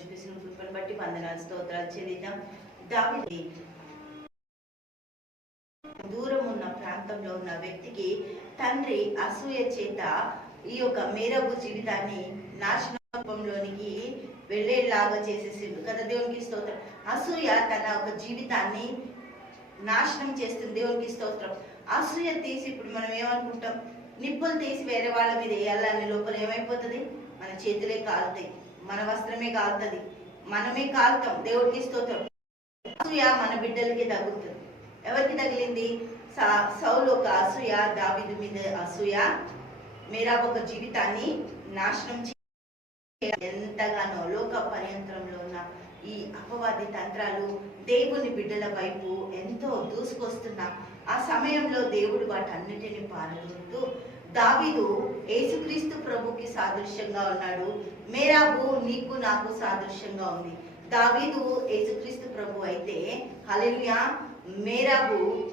చూపిస్తున్న కృపను బట్టి వందనాలు స్తోత్రాలు చెల్లిద్దాం. దావిది దూరం ఉన్న ప్రాంతంలో ఉన్న వ్యక్తికి తండ్రి అసూయ చేత ఈ యొక్క మేరగు జీవితాన్ని నాశనత్వంలోనికి వెళ్ళేలాగా చేసేసింది కదా దేవునికి స్తోత్రం. అసూయ తన ఒక జీవితాన్ని నాశనం చేస్తుంది. దేవునికి స్తోత్రం. అసూయ తీసి ఇప్పుడు మనం ఏమనుకుంటాం? నిప్పులు తీసి వేరే వాళ్ళ మీద వేయాలనే లోపల ఏమైపోతుంది? మన చేతులే కాలుతాయి. మన వస్త్రమే కాలుతుంది. మనమే కాలుతాం. దేవుడికి స్తోత్రం. అసూయ మన బిడ్డలకి తగులుతుంది. ఎవరికి తగిలింది? సౌలు ఒక అసూయ దావిదు మీద అసూయ. మీరా ఒక జీవితాన్ని నాశనం ఎంతగానో లోక పర్యంత్రంలో ఉన్న ఈ అపవాది తంత్రాలు దేవుని బిడ్డల వైపు ఎంతో దూసుకొస్తున్నా ఆ సమయంలో దేవుడు వాటన్నిటిని పారదోలుతూ దావీదు యేసుక్రీస్తు ప్రభుకి సాదృశ్యంగా ఉన్నాడు. మేరాబు నీకు నాకు సాదృశ్యంగా ఉంది. దావీదు యేసుక్రీస్తు ప్రభు అయితే హల్లెలూయా మేరాబు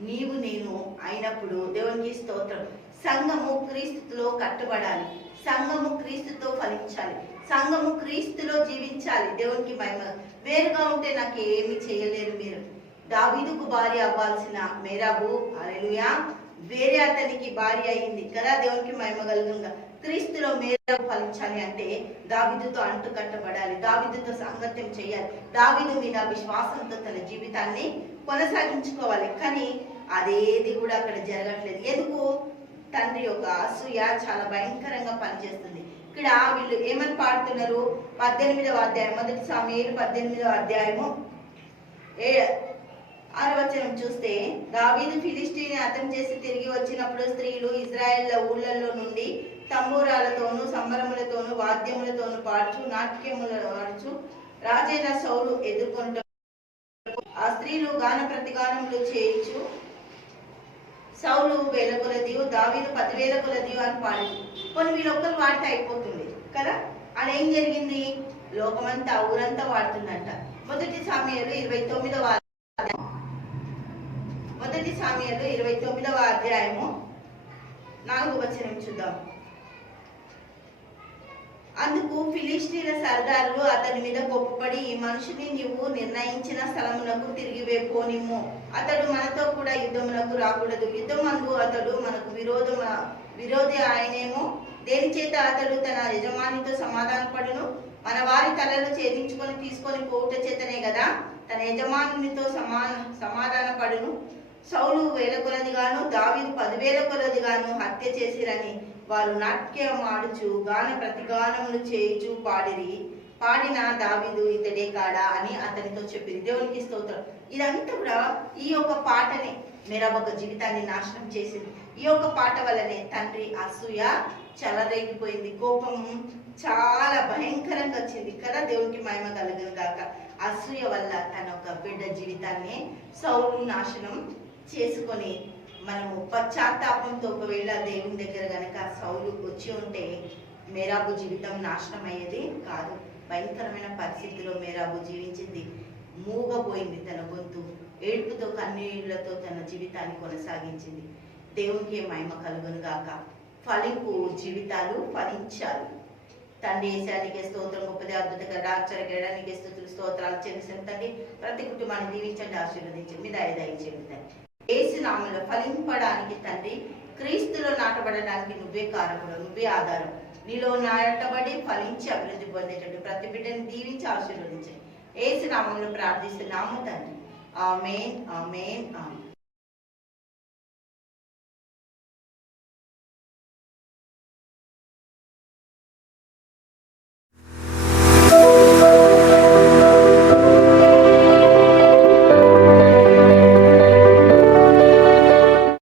నీవు నేను అయినప్పుడు దేవునికి స్తోత్రం. సంఘము క్రీస్తులో కట్టుబడాలి. సంఘము క్రీస్తుతో ఫలించాలి. సంఘము క్రీస్తులో జీవించాలి. దేవునికి మహిమ. వేరుగా ఉంటే నాకు ఏమి చేయలేరు మీరు. దావీదుకు భార్య అవ్వాల్సిన మేరాబు అరెలుయా వేరే అతనికి భార్య అయింది. కదా దేవునికి మహిమ కలుగుగా క్రీస్తులో మేరకు ఫలించాలి అంటే దావిదుతో అంటు కట్టబడాలి దావిదుతో సాంగత్యం చేయాలి. దావిదు మీద విశ్వాసంతో తన జీవితాన్ని కొనసాగించుకోవాలి. కానీ అదేది కూడా అక్కడ జరగట్లేదు. ఎందుకు? తండ్రి యొక్క అసూయ చాలా భయంకరంగా పనిచేస్తుంది. ఇక్కడ వీళ్ళు ఏమని పాడుతున్నారు? పద్దెనిమిదవ అధ్యాయం. మొదటి సమయంలో పద్దెనిమిదవ అధ్యాయము. ఆరవచనం చూస్తే దావీదు ఫిలిస్టీని అర్థం చేసి తిరిగి వచ్చినప్పుడు స్త్రీలు ఇజ్రాయెల్ ఊళ్ళల్లో నుండి తంబూరాలతోనూ సంబరములతోనూ వాద్యములతోనూ పాడుచు నాట్యములను ఆడుచు రాజైన సౌలు ఎదుర్కొంట ఆ స్త్రీలు గాన ప్రతిగానములు చేయించు. సౌలు వేల కొలదియు దావీదు పదివేల కొలదియు అని పాడి కొన్ని వీళ్ళొక్కరు వాడితే అయిపోతుంది కదా? అని ఏం జరిగింది? లోకమంతా ఊరంతా వాడుతుందంట. మొదటి సామ్యాలు ఇరవై తొమ్మిదవ అధ్యాయం. మొదటి సామ్యాలు ఇరవై తొమ్మిదవ అధ్యాయము. నాలుగు వచనం చూద్దాం. అందుకు ఫిలిస్టీల సర్దారులు అతని మీద గొప్పపడి ఈ మనుషుని నీవు నిర్ణయించిన స్థలమునకు తిరిగి వేపోనిమ్ము అతడు మనతో కూడా యుద్ధమునకు రాకూడదు. యుద్ధమందు అతడు మనకు విరోధం విరోధి ఆయనేమో. దేని చేత అతడు తన యజమానితో సమాధానపడును? మన వారి తలలు ఛేదించుకొని తీసుకొని పోవుట చేతనే కదా. తన యజమానునితో సమా సమాధాన పడును సౌలు వేల కొలదిగాను దావీదు పదివేల కొలదిగాను హత్య చేసిరని వారు నాట్యం ఆడుచు గాన ప్రతిగానములు చేయుచు పాడిరి పాడిన దావిదు ఇతడే కాడా అని అతనితో చెప్పింది దేవునికి స్తోత్రం. ఇదంతా కూడా ఈ యొక్క పాటనే మెరబొక్క జీవితాన్ని నాశనం చేసింది. ఈ యొక్క పాట వల్లనే తండ్రి అసూయ చెలరేగిపోయింది. కోపం చాలా భయంకరంగా వచ్చింది. కదా దేవునికి మహిమ కలగదు కాక అసూయ వల్ల తన ఒక బిడ్డ జీవితాన్ని సౌలు నాశనం చేసుకొని మనము పశ్చాత్తాపంతో ఒకవేళ దేవుని దగ్గర గనక సౌలు వచ్చి ఉంటే మేరాబు జీవితం నాశనం అయ్యేది కాదు. భయంకరమైన పరిస్థితిలో మేరాబు జీవించింది. మూగపోయింది తన గొంతు. ఏడుపుతో కన్నీళ్ళతో తన జీవితాన్ని కొనసాగించింది. దేవునికి మహిమ కలుగును గాక. ఫలింపు జీవితాలు ఫలించాలి తండ్రి ఏసానికి స్తోత్రం. గొప్పది అద్భుతంగా ఆశ్చర్యకరానికి స్థుతులు స్తోత్రాలు చెల్లిసిన తండ్రి ప్రతి కుటుంబాన్ని దీవించండి ఆశీర్వదించండి. మీ దయ దయచేయండి తండ్రి. నామంలో ఫలింపడానికి తండ్రి క్రీస్తులో నాటబడడానికి నువ్వే కారకుడు నువ్వే ఆధారం. నీలో నాటబడి ఫలించి అభివృద్ధి పొందేటట్టు ప్రతి బిడ్డని దీవించి ఆశీర్వదించండి. ఏసు నామంలో ప్రార్థిస్తున్నాము తండ్రి. ఆమెన్ ఆమెన్ ఆమె